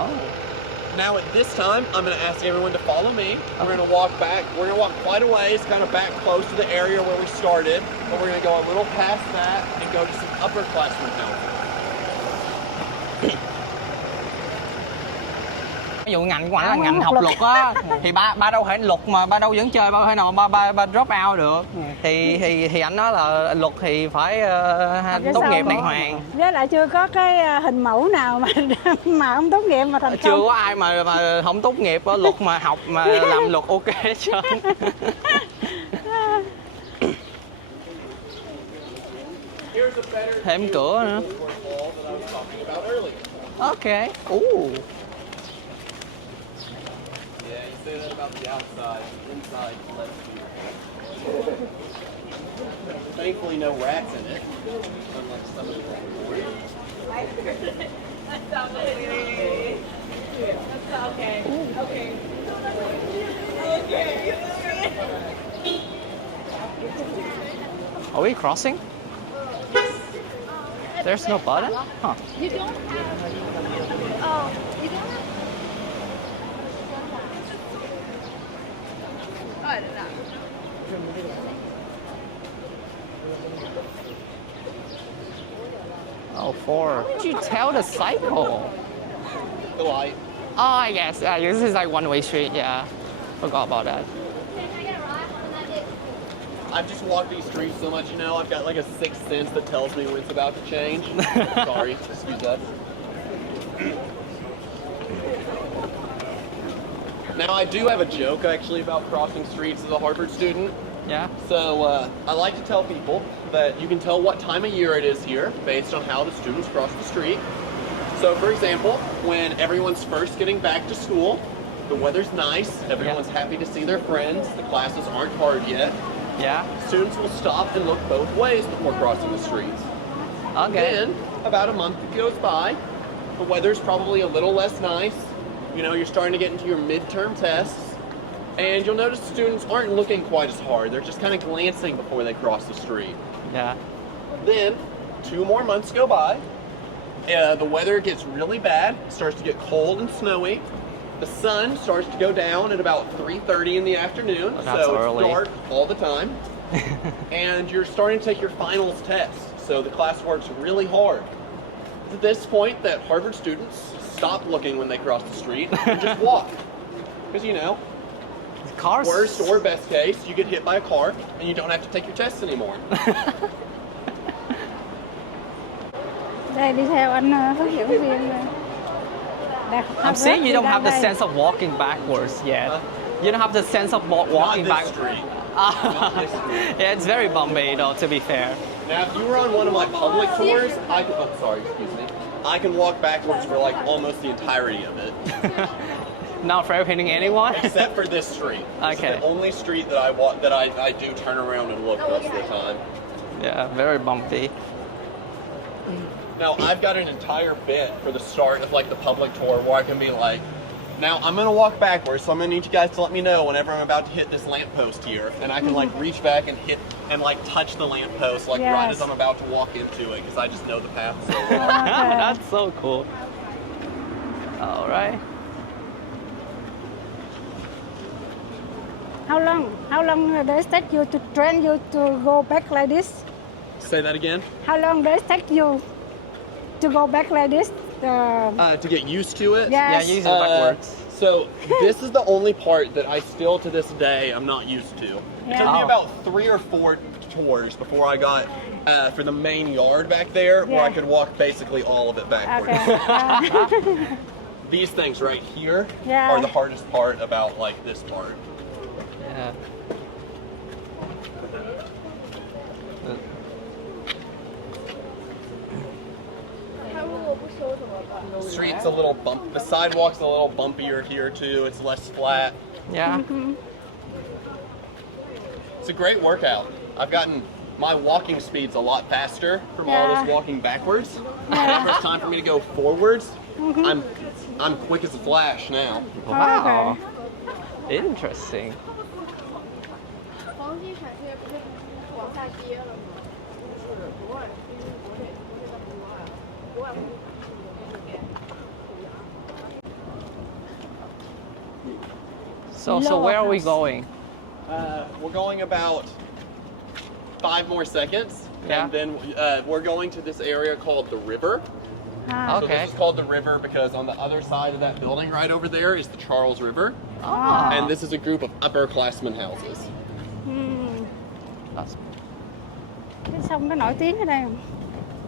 Oh. Now at this time, I'm going to ask everyone to follow me. We're going to walk back. We're going to walk quite a ways, kind of back close to the area where we started. But we're going to go a little past that and go to some upperclassmen housing. Ví dụ ngành của anh là ngành học luật á, thì ba đâu thể luật mà ba đâu vẫn chơi, ba thể nào ba drop out được. Thì anh nói là luật thì phải tốt nghiệp đàng hoàng. Với lại chưa có cái hình mẫu nào mà không tốt nghiệp mà thành công. Chưa có ai mà không tốt nghiệp ở luật mà học mà làm luật ok hết trơn. Thêm cửa nữa. Ok. Yeah, you say that about the outside. Inside, less fear. Thankfully, no rats in it, unlike some of the floors. That's okay. Okay. Are we crossing? There's no button? Huh. You don't have. Oh, you don't have. Oh, I don't know. Oh, 4. Why did you tell the cycle? The light. Oh, yes. This is like one-way street. Yeah. Forgot about that. I've just walked these streets so much, you know, I've got like a sixth sense that tells me when it's about to change. Sorry, excuse us. Now, I do have a joke, actually, about crossing streets as a Harvard student. Yeah. So, I like to tell people that you can tell what time of year it is here based on how the students cross the street. So, for example, when everyone's first getting back to school, the weather's nice, everyone's happy to see their friends, the classes aren't hard yet. Yeah. Students will stop and look both ways before crossing the streets. Okay. Then, about a month goes by, the weather's probably a little less nice. You know, you're starting to get into your midterm tests, and you'll notice students aren't looking quite as hard. They're just kind of glancing before they cross the street. Yeah. Then, 2 more months go by. The weather gets really bad. It starts to get cold and snowy. The sun starts to go down at about 3:30 in the afternoon, That's so early. it's dark all the time. And you're starting to take your finals test, so the class works really hard. It's at this point that Harvard students stop looking when they cross the street and just walk. Because, you know, Cars. worst or best case, you get hit by a car and you don't have to take your tests anymore. Đây đi theo anh hướng dẫn viên. I'm saying you don't have the sense of walking backwards yet. You don't have the sense of walking Not this back. street. Not this street. Yeah, it's very bumpy though, to be fair. Now, if you were on one of my public tours, I can walk backwards for like almost the entirety of it. Not fair hitting anyone? Except for this street. This Okay. is the only street that I walk that I do turn around and look most of the time. Yeah, very bumpy. Now, I've got an entire bit for the start of like the public tour where I can be like, now I'm gonna walk backwards, so I'm gonna need you guys to let me know whenever I'm about to hit this lamppost here, and I can like reach back and hit and like touch the lamppost like right as I'm about to walk into it, because I just know the path so well. That's so cool. All right. How long does it take you to train you to go back like this? Say that again? How long does it take you to go back like this? To get used to it? Yes. Yeah, use it backwards. So this is the only part that I still to this day I'm not used to. It took me Oh. about 3 or 4 tours before I got for the main yard back there where I Yeah. could walk basically all of it backwards. Okay. These things right here Yeah. are the hardest part about like this part. Yeah. The street's a little bump. The sidewalk's a little bumpier here too. It's less flat. Yeah. It's a great workout. I've gotten my walking speed's a lot faster from all Yeah. this walking backwards. Whenever it's time for me to go forwards, I'm quick as a flash now. Wow. Interesting. 黄金产业不是往下跌了吗？ So Lower where are we house. going? We're going about 5 more seconds, Yeah. and then we're going to this area called the river. À, So Okay. this is called the river because on the other side of that building right over there is the Charles River, Ah, and this is a group of upperclassmen houses. that's cái sông có nổi tiếng ở đây không?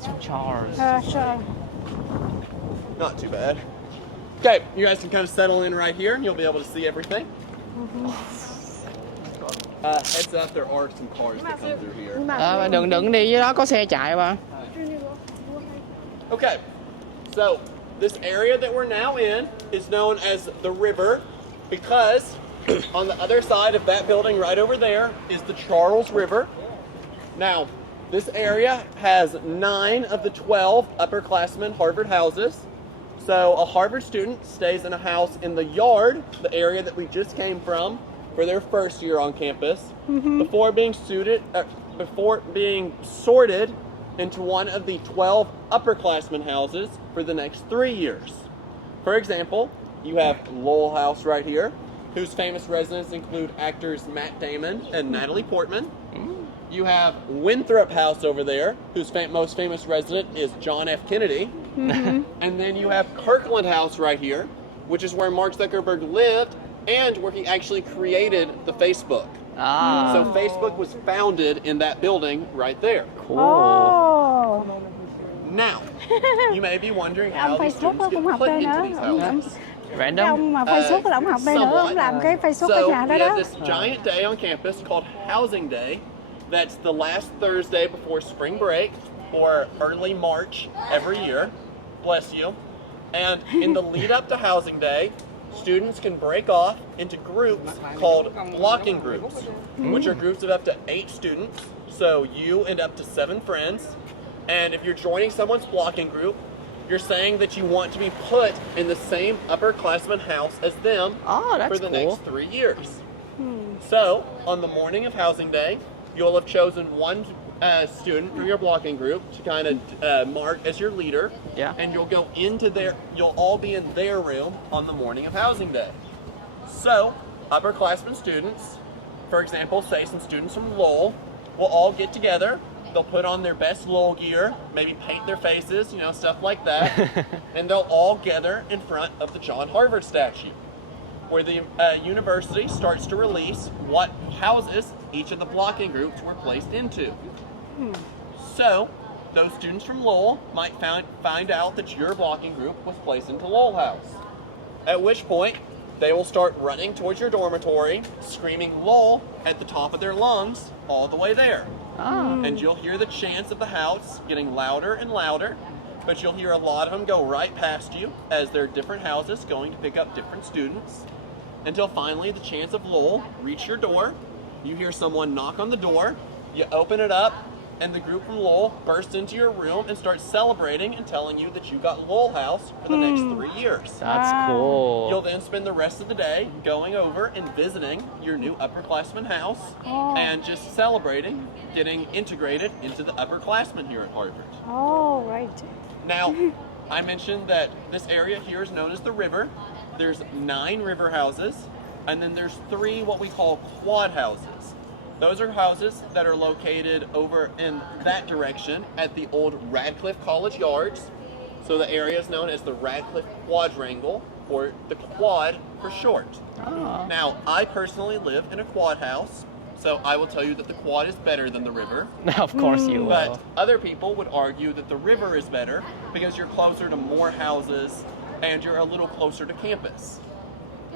St. Charles. Sure. Not too bad. Okay, you guys can kind of settle in right here, and you'll be able to see everything. Heads up, there are some cars that come through here. Đừng đi dưới đó, có xe chạy mà. Okay, so this area that we're now in is known as the river because on the other side of that building right over there is the Charles River. Now, this area has 9 of the 12 upperclassmen Harvard houses. So a Harvard student stays in a house in the yard, the area that we just came from, for their first year on campus, before being sorted into one of the 12 upperclassmen houses for the next 3 years. For example, you have Lowell House right here, whose famous residents include actors Matt Damon and Natalie Portman. You have Winthrop House over there, whose most famous resident is John F. Kennedy. And then you have Kirkland House right here, which is where Mark Zuckerberg lived and where he actually created the Facebook. Ah, So Facebook was founded in that building right there. cool. Ồ, Now, you may be wondering cái ông how these Facebook students đó cũng get học put đây into nữa. these Ông, houses. cái Random. ông mà Facebook là ông học đây nữa, somewhat. ông làm cái Facebook So ở nhà đó we đó. have this giant day on campus called Housing Day. That's the last Thursday before spring break or early March every year. Bless you. And in the lead up to Housing Day, students can break off into groups called blocking groups, which are groups of up to 8 students. So you and up to 7 friends. And if you're joining someone's blocking group, you're saying that you want to be put in the same upperclassman house as them Oh, that's for the cool. next 3 years. So, on the morning of Housing Day, you'll have chosen one student for your blocking group to kind of mark as your leader. Yeah. And you'll go into you'll all be in their room on the morning of Housing Day. So, upperclassmen students, for example, say some students from Lowell, will all get together. They'll put on their best Lowell gear, maybe paint their faces, stuff like that. And they'll all gather in front of the John Harvard statue, where the university starts to release what houses each of the blocking groups were placed into. So, those students from Lowell might find out that your blocking group was placed into Lowell House. At which point, they will start running towards your dormitory, screaming Lowell at the top of their lungs all the way there. And you'll hear the chants of the house getting louder and louder, but you'll hear a lot of them go right past you as they're different houses going to pick up different students, until finally the chants of Lowell reach your door. You hear someone knock on the door, you open it up, and the group from Lowell bursts into your room and starts celebrating and telling you that you got Lowell House for the next 3 years. That's Wow. cool. You'll then spend the rest of the day going over and visiting your new upperclassman house and just celebrating getting integrated into the upperclassmen here at Harvard. Oh, right. Now, I mentioned that this area here is known as the river. There's 9 river houses, and then there's 3 what we call quad houses. Those are houses that are located over in that direction at the old Radcliffe College Yards. So the area is known as the Radcliffe Quadrangle, or the Quad for short. Now, I personally live in a quad house, so I will tell you that the quad is better than the river. Of course you will. But other people would argue that the river is better because you're closer to more houses and you're a little closer to campus.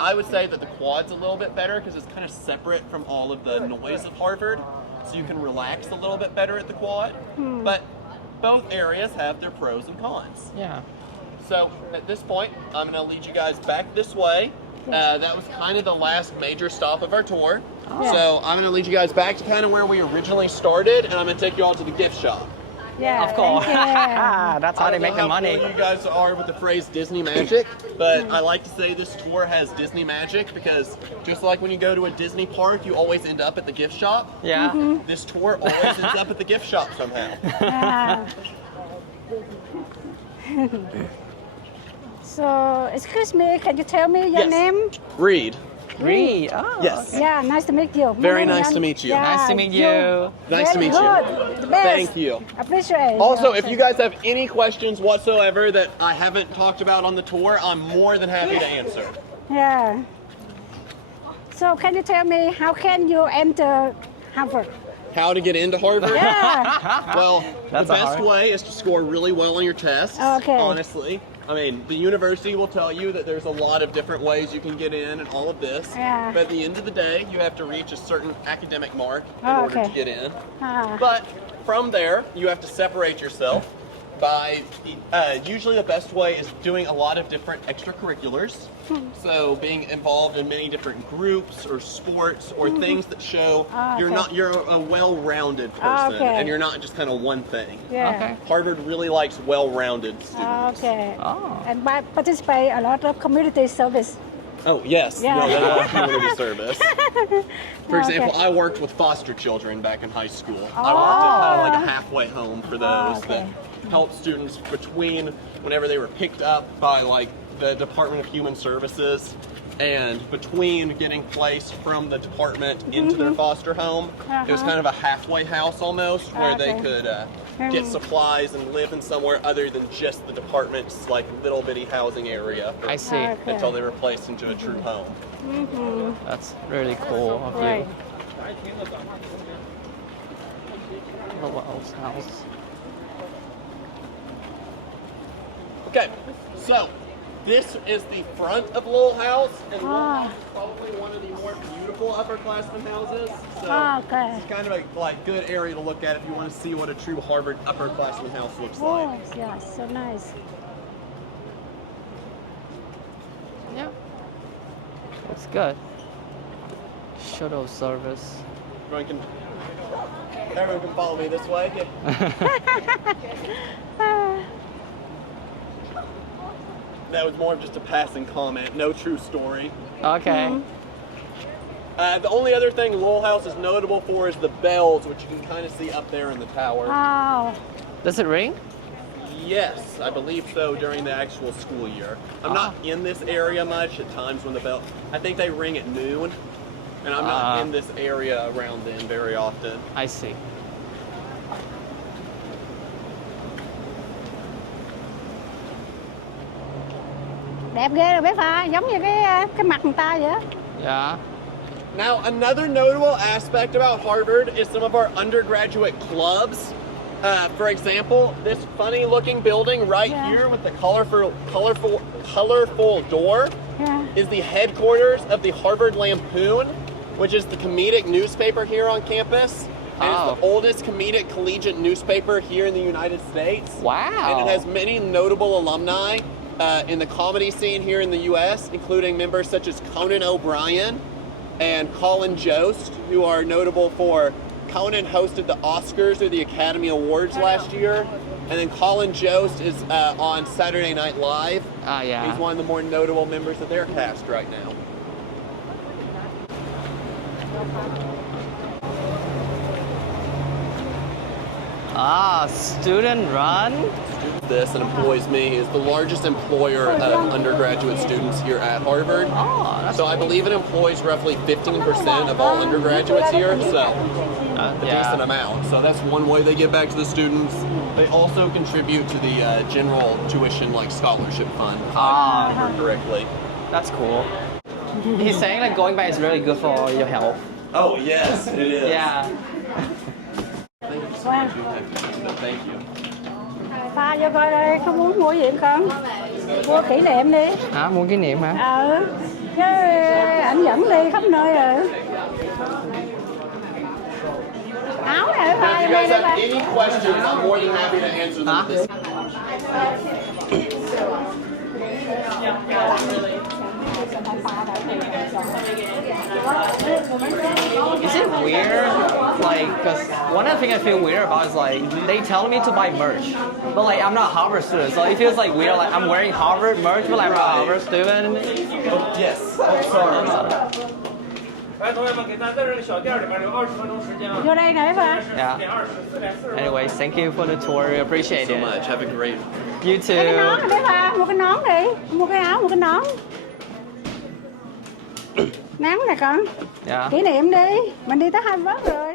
I would say that the quad's a little bit better because it's kind of separate from all of the noise of Harvard, so you can relax a little bit better at the quad. But both areas have their pros and cons. Yeah. So at this point, I'm going to lead you guys back this way. That was kind of the last major stop of our tour. So I'm going to lead you guys back to kind of where we originally started, and I'm going to take you all to the gift shop. Yeah, Of course. thank you. That's how I they don't make know the how money. familiar you guys are with the phrase Disney magic, but I like to say this tour has Disney magic because just like when you go to a Disney park, you always end up at the gift shop. Yeah. This tour always ends up at the gift shop somehow. Ah. So, excuse me, can you tell me your Yes. name? Reed. Reed. Oh, Yes. Yeah, nice to meet you. Very nice to meet you. Nice to meet you. Nice to very meet you. good. The best. Thank you. Appreciate. Also, if you guys have any questions whatsoever that I haven't talked about on the tour, I'm more than happy to answer. Yeah. So can you tell me how can you enter Harvard? How to get into Harvard? Yeah. Well, That's the a best hard- way is to score really well on your tests. Okay. Honestly. I mean, the university will tell you that there's a lot of different ways you can get in and all of this. Yeah. But at the end of the day, you have to reach a certain academic mark in Oh, order okay. to get in. Ah. But from there, you have to separate yourself by, usually the best way is doing a lot of different extracurriculars. So being involved in many different groups or sports or things that show you're a well-rounded person Okay. and you're not just kind of one thing. Yeah. Okay. Harvard really likes well-rounded students. Okay. Oh. And by participate a lot of community service. Oh, yes. Yeah. No, there's a lot of community service. For Okay. example, I worked with foster children back in high school. I worked at kind of like a halfway home for those okay. that helped students between whenever they were picked up by like the Department of Human Services and between getting placed from the department into their foster home. It was kind of a halfway house almost where they Okay. could get supplies and live in somewhere other than just the department's like little bitty housing area I see. Okay. until they were placed into a true home. That's really cool of Right. you. Lowell's house. Okay, so this is the front of Lowell House, and Lowell Ah. House is probably one of the more beautiful upperclassmen houses. So Okay. it's kind of a like good area to look at if you want to see what a true Harvard upperclassman house looks Oh, like. yeah, so nice. Yeah. Looks good. Shuttle service. Everyone can follow me this way. Okay. That was more of just a passing comment, no true story. Okay. The only other thing Lowell House is notable for is the bells, which you can kind of see up there in the tower. Oh, Does it ring? Yes, I believe so during the actual school year. I'm not in this area much at times when the bell, I think they ring at noon, and I'm not in this area around then very often. I see. đẹp ghê rồi bé Pha, giống như cái mặt người ta vậy á. Yeah. Now, another notable aspect about Harvard is some of our undergraduate clubs. For example, this funny looking building right here with the colorful door Yeah. is the headquarters of the Harvard Lampoon, which is the comedic newspaper here on campus. And it's the oldest comedic collegiate newspaper here in the United States. Wow. And it has many notable alumni in the comedy scene here in the U.S., including members such as Conan O'Brien and Colin Jost, who are notable for Conan hosted the Oscars or the Academy Awards last year, and then Colin Jost is on Saturday Night Live. Yeah. He's one of the more notable members of their cast right now. Student run? This and employs me is the largest employer of undergraduate students here at Harvard. Oh, that's So I believe it employs roughly 15% of all undergraduates here, so a decent amount. So that's one way they give back to the students. They also contribute to the general tuition like scholarship fund, if I remember correctly. That's cool. He's saying like going back is really good for your health. Oh yes, it is. Yeah. Thank you so much. Thank you. Pha vô coi đây, có muốn mua gì không? Mua kỷ niệm đi. Muốn kỷ niệm hả? Cái ảnh dẫn đi khắp nơi rồi. Áo này Pha If you đây guys đây have Pha. any questions, I'm more than happy to answer them. This Is it weird? Like, cause one of the things I feel weird about is like they tell me to buy merch, but like I'm not a Harvard student, so it feels like weird. Like I'm wearing Harvard merch, but like I'm not a Harvard student. yes. Oh, sorry. Vô đây này Pha. Yeah. Anyway, thank you for the tour. We appreciate So it. much. Have a great. You Cái nón too. này bé Pha, mua cái nón đi. Mua cái áo, mua cái nón. Nắng nè con. Yeah. Kỷ niệm đi. Mình đi tới Harvard rồi.